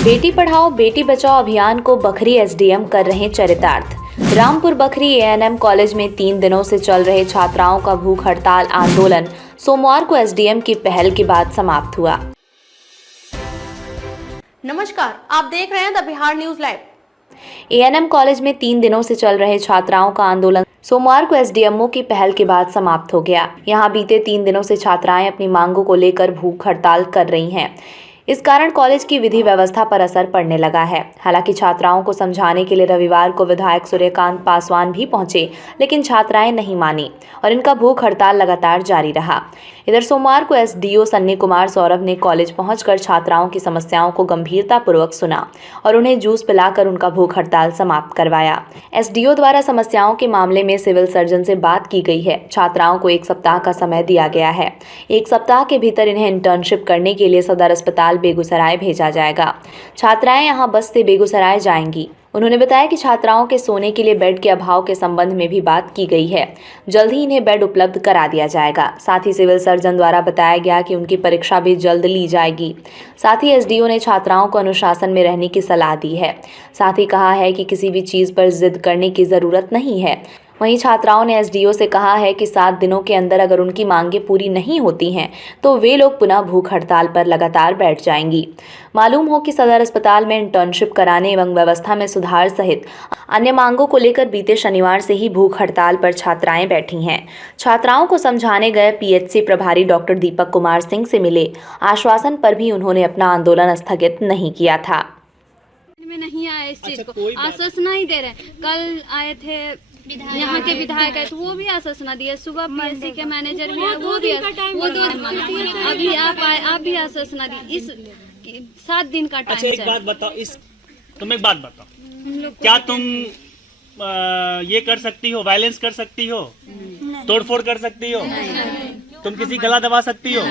बेटी पढ़ाओ बेटी बचाओ अभियान को बखरी एसडीएम कर रहे चरितार्थ। रामपुर बखरी एएनएम कॉलेज में 3 दिनों से चल रहे छात्राओं का भूख हड़ताल आंदोलन सोमवार को एसडीएम की पहल के बाद समाप्त हुआ। नमस्कार, आप देख रहे हैं the Bihar news live. ANM college में 3 दिनों से चल रहे छात्राओं का आंदोलन सोमवार को एसडीएमओ की पहल के बाद समाप्त हो गया। यहां बीते 3 दिनों से छात्राएं अपनी मांगों को लेकर भूख हड़ताल कर रही हैं। इस कारण कॉलेज की विधि व्यवस्था पर असर पड़ने लगा है। हालांकि छात्राओं को समझाने के लिए रविवार को विधायक सूर्यकांत पासवान भी पहुंचे, लेकिन छात्राएं नहीं मानी और इनका भूख हड़ताल लगातार जारी रहा। इधर सोमवार को एसडीओ सन्नी कुमार सौरभ ने कॉलेज पहुंचकर छात्राओं की समस्याओं को गंभीरतापूर्वक सुना और उन्हें जूस पिलाकर उनका भूख हड़ताल समाप्त करवाया। एसडीओ द्वारा समस्याओं के मामले में सिविल सर्जन से बात की गई है। छात्राओं को 1 सप्ताह का समय दिया गया है। 1 सप्ताह के भीतर इन्हें इंटर्नशिप करने के लिए सदर अस्पताल बेगूसराय भेजा जाएगा। छात्राएं यहां बस से बेगूसराय जाएंगी। उन्होंने बताया कि छात्राओं के सोने के लिए बेड के अभाव के संबंध में भी बात की गई है। जल्द ही इन्हें बेड उपलब्ध करा दिया जाएगा। साथ ही सिविल सर्जन द्वारा बताया गया कि उनकी परीक्षा भी जल्द ली जाएगी। साथ ही एसडीओ ने छात्राओं को अनुशासन में रहने की सलाह दी है। साथ ही कहा है कि किसी भी चीज़ पर जिद करने की ज़रूरत नहीं है। वहीं छात्राओं ने एसडीओ से कहा है कि 7 दिनों के अंदर अगर उनकी मांगें पूरी नहीं होती हैं तो वे लोग पुनः भूख हड़ताल पर लगातार बैठ जाएंगी। मालूम हो कि सदर अस्पताल में इंटर्नशिप कराने एवं व्यवस्था में सुधार सहित अन्य मांगों को लेकर बीते शनिवार से ही भूख हड़ताल पर छात्राएं बैठी हैं। छात्राओं को समझाने गए पीएचसी प्रभारी डॉक्टर दीपक कुमार सिंह से मिले आश्वासन पर भी उन्होंने अपना आंदोलन स्थगित नहीं किया था। में नहीं आया इस चीज को आश्वासन नहीं दे रहे। कल आए थे यहाँ के विधायक है तो वो भी आश्वासन दिए। सुबह पीएससी के मैनेजर भी है वो भी अभी आप भी आश्वासन दिए। इस 7 दिन का टाइम। अच्छा एक बात बताओ, तुम एक बात बताओ, क्या तुम ये कर सकती हो, वायलेंस कर सकती हो, तोड़फोड़ कर सकती हो, तुम किसी गला दबा सकती हो,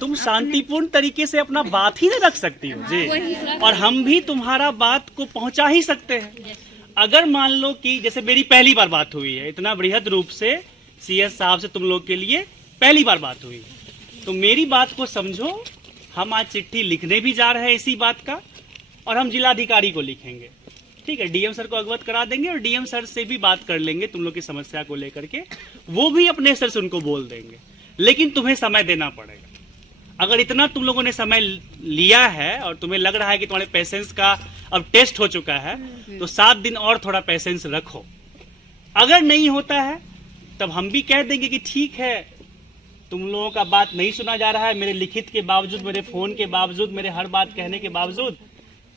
तुम शांतिपूर्ण तरीके से अपना बात ही नहीं रख सकती हो जी। और हम भी तुम्हारा बात को पहुंचा ही सकते हैं। अगर मान लो कि जैसे मेरी पहली बार बात हुई है, इतना बृहद रूप से सीएस साहब से तुम लोग के लिए पहली बार बात हुई है, तो मेरी बात को समझो। हम आज चिट्ठी लिखने भी जा रहे हैं इसी बात का और हम जिलाधिकारी को लिखेंगे, ठीक है। डीएम सर को अवगत करा देंगे और डीएम सर से भी बात कर लेंगे तुम लोग की समस्या को लेकर के। वो भी अपने स्तर से उनको बोल देंगे, लेकिन तुम्हें समय देना पड़ेगा। अगर इतना तुम लोगों ने समय लिया है और तुम्हें लग रहा है कि तुम्हारे पेशेंस का अब टेस्ट हो चुका है, तो 7 दिन और थोड़ा पेशेंस रखो। अगर नहीं होता है तब हम भी कह देंगे कि ठीक है, तुम लोगों का बात नहीं सुना जा रहा है। मेरे लिखित के बावजूद, मेरे फोन के बावजूद, मेरे हर बात कहने के बावजूद,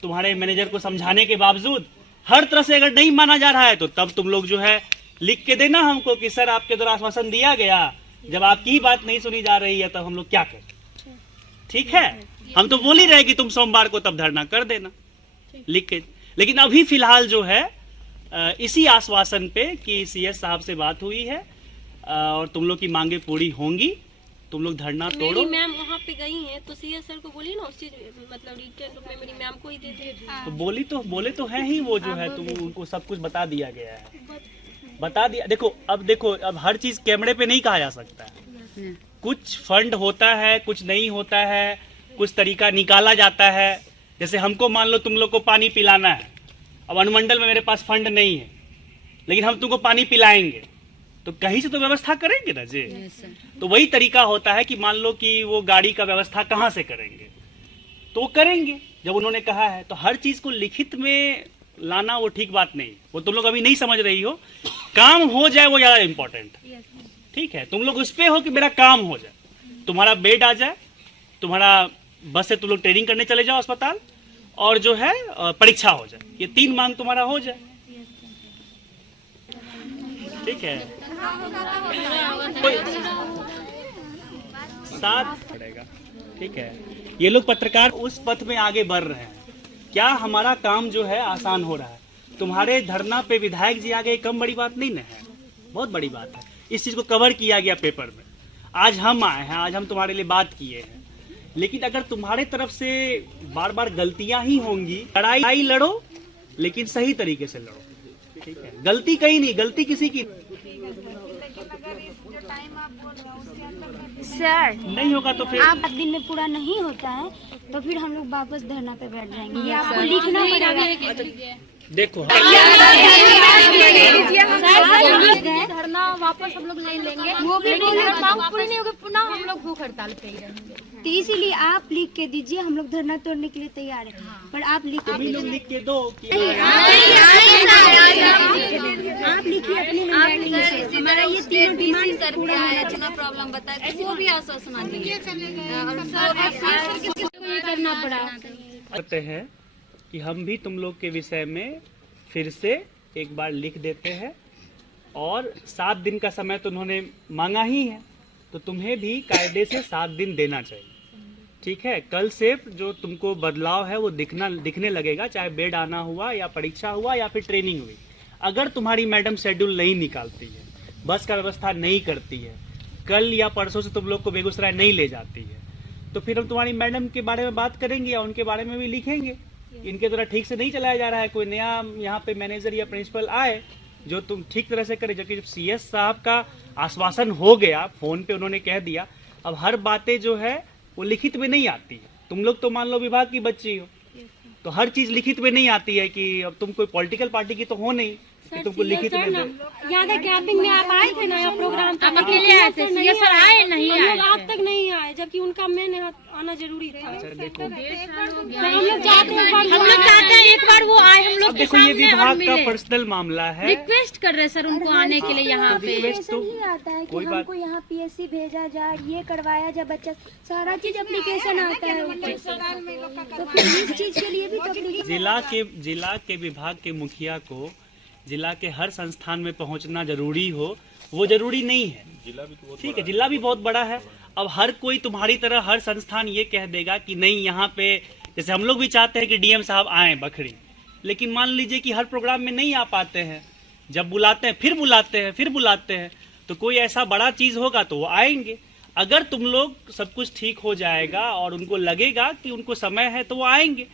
तुम्हारे मैनेजर को समझाने के बावजूद, हर तरह से अगर नहीं माना जा रहा है तो तब तुम लोग जो है लिख के देना हमको कि सर आपके द्वारा आश्वासन दिया गया, जब आपकी ही बात नहीं सुनी जा रही है तब हम लोग क्या करें। ठीक है, हम तो बोल ही रहे कि तुम सोमवार को तब धरना कर देना लिख के। लेकिन अभी फिलहाल जो है इसी आश्वासन पे कि सीएस साहब से बात हुई है और तुम लोग की मांगे पूरी होंगी, तुम लोग धरना तोड़ो। मेरी मैम वहाँ पे गई हैं तो सीएस सर को बोली ना, उस चीज मतलब रिटर्न रूप में मेरी मैम को ही दे दिए। तो बोले तो है ही वो जो है, तुम उनको सब कुछ बता दिया गया है, बता दिया। देखो अब हर चीज कैमरे पे नहीं कहा जा सकता है। कुछ फंड होता है, कुछ नहीं होता है, कुछ तरीका निकाला जाता है। जैसे हमको मान लो तुम लोग को पानी पिलाना है, अब अनुमंडल में मेरे पास फंड नहीं है, लेकिन हम तुमको पानी पिलाएंगे तो कहीं से तो व्यवस्था करेंगे ना जी। तो वही तरीका होता है कि मान लो कि वो गाड़ी का व्यवस्था कहाँ से करेंगे, तो वो करेंगे जब उन्होंने कहा है। तो हर चीज को लिखित में लाना वो ठीक बात नहीं, वो तुम लोग अभी नहीं समझ रही हो। काम हो जाए वो ज्यादा इंपॉर्टेंट, ठीक है। तुम लोग उस पे हो कि मेरा काम हो जाए, तुम्हारा बेड आ जाए, तुम्हारा बस से तुम लोग ट्रेनिंग करने चले जाओ अस्पताल, और जो है परीक्षा हो जाए, ये 3 मांग तुम्हारा हो जाए, ठीक है। साथ पड़ेगा, ठीक है। ये लोग पत्रकार उस पथ में आगे बढ़ रहे हैं, क्या हमारा काम जो है आसान हो रहा है। तुम्हारे धरना पे विधायक जी आ गए, कम बड़ी बात नहीं ना है, बहुत बड़ी बात है। इस चीज को कवर किया गया पेपर में, आज हम आए हैं, आज हम तुम्हारे लिए बात किए हैं। लेकिन अगर तुम्हारे तरफ से बार बार गलतियां ही होंगी, लड़ाई लड़ो लेकिन सही तरीके से लड़ो, ठीक है। गलती कहीं नहीं, गलती किसी की सर नहीं होगा तो फिर आप दिन में पूरा नहीं होता है तो फिर हम लोग वापस धरना पे बैठ जाएंगे। ये आपको लिखना पड़ेगा। देखो धरना वापस हम लोग नहीं लेंगे, वो भी नहीं अगर मांग पूरी नहीं होगी पुनः हम लोग भूख हड़ताल पे ही रहेंगे। तो इसीलिए आप लिख के दीजिए, हम लोग धरना तोड़ने के लिए तैयार हैं, पर आप लिख के अभी लोग लिख के दो कि आप लिखिए अपनी हैंडराइटिंग से। हमारा ये तीनों डिमांड सर क्या है, जितना प्रॉब्लम बताए वो भी आश्वासन दिए करना पड़ा। कहते हैं कि हम भी तुम लोग के विषय में फिर से एक बार लिख देते हैं, और 7 दिन का समय तो उन्होंने मांगा ही है, तो तुम्हें भी कायदे से 7 दिन देना चाहिए। ठीक है, कल से जो तुमको बदलाव है वो दिखने लगेगा, चाहे बेड आना हुआ या परीक्षा हुआ या फिर ट्रेनिंग हुई। अगर तुम्हारी मैडम शेड्यूल नहीं निकालती है, बस का व्यवस्था नहीं करती है, कल या परसों से तुम लोग को बेगूसराय नहीं ले जाती है, तो फिर हम तुम्हारी मैडम के बारे में बात करेंगे या उनके बारे में भी लिखेंगे। इनके द्वारा ठीक से नहीं चलाया जा रहा है, कोई नया यहाँ पे मैनेजर या प्रिंसिपल आए जो तुम ठीक तरह से करे। जबकि जब CS साहब का आश्वासन हो गया, फोन पे उन्होंने कह दिया, अब हर बातें जो है वो लिखित में नहीं आती है। तुम लोग तो मान लो विभाग की बच्ची हो, तो हर चीज लिखित में नहीं आती है कि अब तुम कोई पॉलिटिकल पार्टी की तो हो नहीं कि तुमको लिखित में दे। याद है कैंपिंग में आप आए थे नया प्रोग्राम था, अकेले आए थे, सर आए नहीं आए आज तक नहीं आए, जबकि उनका मेन आना जरूरी था। अच्छा देखो, हम लोग चाहते हैं एक बार वो आए हम लोग अब देखो ये विभाग का पर्सनल मामला है, रिक्वेस्ट कर रहे हैं सर उनको आने के लिए यहाँ पे। रिक्वेस्ट तो नहीं आता है कि कोई बात हमको यहाँ PSC भेजा जाए, ये करवाया जाए, बच्चा सारा चीज एप्लीकेशन आता है ऊपर से। तो फिर इस चीज के लिए भी तो application- जिला के विभाग के मुखिया को जिला के हर संस्थान में पहुंचना जरूरी हो, वो जरूरी नहीं है। ठीक है, जिला भी बहुत बड़ा है। अब हर कोई तुम्हारी तरह हर संस्थान ये कह देगा कि नहीं यहाँ पे, जैसे हम लोग भी चाहते हैं कि DM साहब आए बखरी, लेकिन मान लीजिए कि हर प्रोग्राम में नहीं आ पाते हैं, जब बुलाते हैं फिर बुलाते हैं, तो कोई ऐसा बड़ा चीज होगा तो वो आएंगे। अगर तुम लोग सब कुछ ठीक हो जाएगा और उनको लगेगा कि उनको समय है तो वो आएंगे।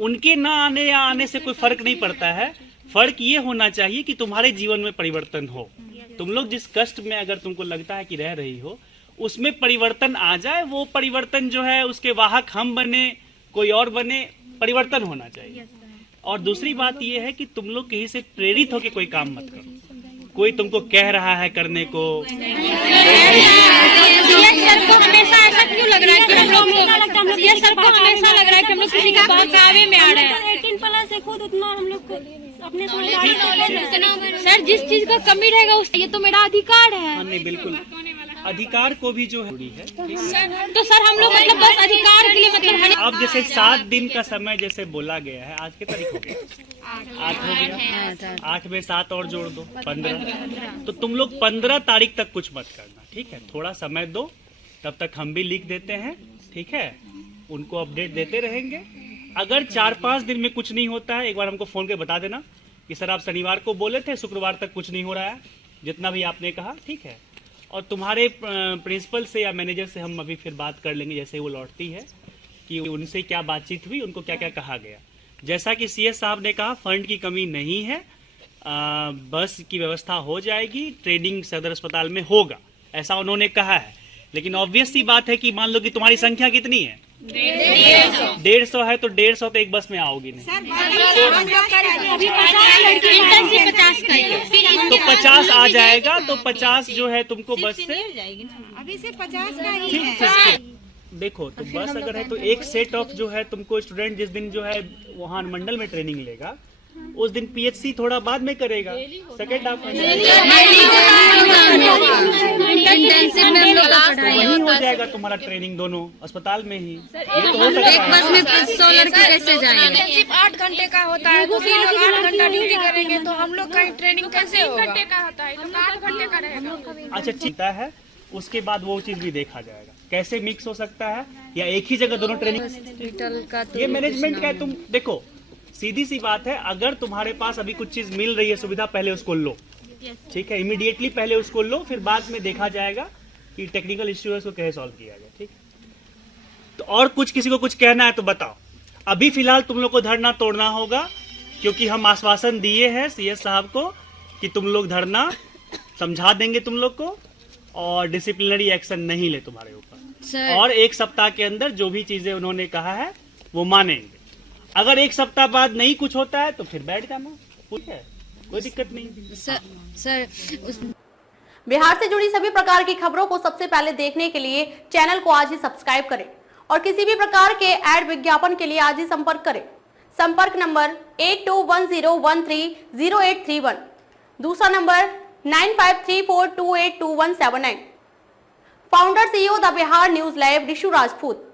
उनके ना आने या आने से कोई फर्क नहीं पड़ता है। फर्क ये होना चाहिए कि तुम्हारे जीवन में परिवर्तन हो। तुम लोग जिस कष्ट में अगर तुमको लगता है कि रह रही हो, उसमें परिवर्तन आ जाए। वो परिवर्तन जो है उसके वाहक हम बने, कोई और बने, परिवर्तन होना चाहिए। और दूसरी बात ये है कि तुम लोग कहीं से प्रेरित होकर कोई काम मत करो। कोई तुमको कह रहा है करने को, हमेशा ऐसा क्यों लग रहा है कि हम लोग सर को हमेशा लग रहा है कि हम लोग किसी के बहकावे में आ रहे हैं। 18+ से खुद उतना हम लोग को अपने समझदारी से सर जिस चीज का कमी रहेगा उस ये तो मेरा अधिकार है। हाँ, नहीं बिल्कुल, अधिकार को भी जो है तो सर हम लोग मतलब बस अधिकार के लिए मतलब अब जैसे 7 दिन का समय जैसे बोला गया है, आज की तारीख हो गई 8 हो गया, 8 में 7 और जोड़ दो 15। तो तुम लोग 15 तारीख तक कुछ मत करना, ठीक है? थोड़ा समय दो, तब तक हम भी लिख देते हैं, ठीक है? उनको अपडेट देते रहेंगे। अगर 4-5 दिन में कुछ नहीं होता है, एक बार हमको फोन पे बता देना कि सर आप शनिवार को बोले थे, शुक्रवार तक कुछ नहीं हो रहा है, जितना भी आपने कहा, ठीक है? और तुम्हारे प्रिंसिपल से या मैनेजर से हम अभी फिर बात कर लेंगे जैसे वो लौटती है कि उनसे क्या बातचीत हुई, उनको क्या क्या कहा गया। जैसा कि CS साहब ने कहा, फंड की कमी नहीं है, बस की व्यवस्था हो जाएगी, ट्रेनिंग सदर अस्पताल में होगा, ऐसा उन्होंने कहा है। लेकिन ऑब्वियस सी बात है कि मान लो कि तुम्हारी संख्या कितनी है, 150 है, तो 150 तो एक बस में आओगी नहीं, तो 50 आ जाएगा। तो 50 जो है तुमको बस से अभी से 50 का ही है। देखो, तो बस अगर है तो एक सेट ऑफ जो है तुमको स्टूडेंट जिस दिन जो है वहाँ मंडल में ट्रेनिंग लेगा, उस दिन PHC थोड़ा बाद में करेगा, सेकेंड हाफ में वही हो जाएगा तुम्हारा ट्रेनिंग दोनों अस्पताल में ही। ये तो हो सकता है। 100 लड़के कैसे जाएंगे? सिर्फ 8 घंटे का होता है, दूसरे लोग 8 घंटा ड्यूटी करेंगे, तो हम लोग का ट्रेनिंग कैसे होगा? 3 घंटे का होता है, 8 घंटे का रहेगा। अच्छा, चिंता है, उसके बाद वो चीज भी देखा जाएगा कैसे मिक्स हो सकता है, या एक ही जगह दोनों ट्रेनिंग। ये मैनेजमेंट का है। तुम देखो, सीधी सी बात है, अगर तुम्हारे पास अभी कुछ चीज मिल रही है सुविधा, पहले उसको लो, ठीक है? इमीडिएटली पहले उसको लो, फिर बाद में देखा जाएगा कि टेक्निकल इश्यू है उसको कैसे सॉल्व किया जाए, ठीक? तो और कुछ किसी को कुछ कहना है तो बताओ। अभी फिलहाल तुम लोग को धरना तोड़ना होगा, क्योंकि हम आश्वासन दिए हैं CS साहब को कि तुम लोग धरना समझा देंगे तुम लोग को, और डिसिप्लिनरी एक्शन नहीं ले तुम्हारे ऊपर। सर और 1 सप्ताह के अंदर जो भी चीजें उन्होंने कहा है वो मानेंगे। अगर 1 सप्ताह बाद नहीं कुछ होता है तो फिर बैठ जाना, ठीक है, कोई दिक्कत नहीं। सर उस बिहार से जुड़ी सभी प्रकार की खबरों को सबसे पहले देखने के लिए चैनल को आज ही सब्सक्राइब करें और किसी भी प्रकार के एड विज्ञापन के लिए आज ही संपर्क करें। संपर्क नंबर 8210130831, दूसरा number 9534282179। Founder CEO the Bihar news live Rishu Rajput.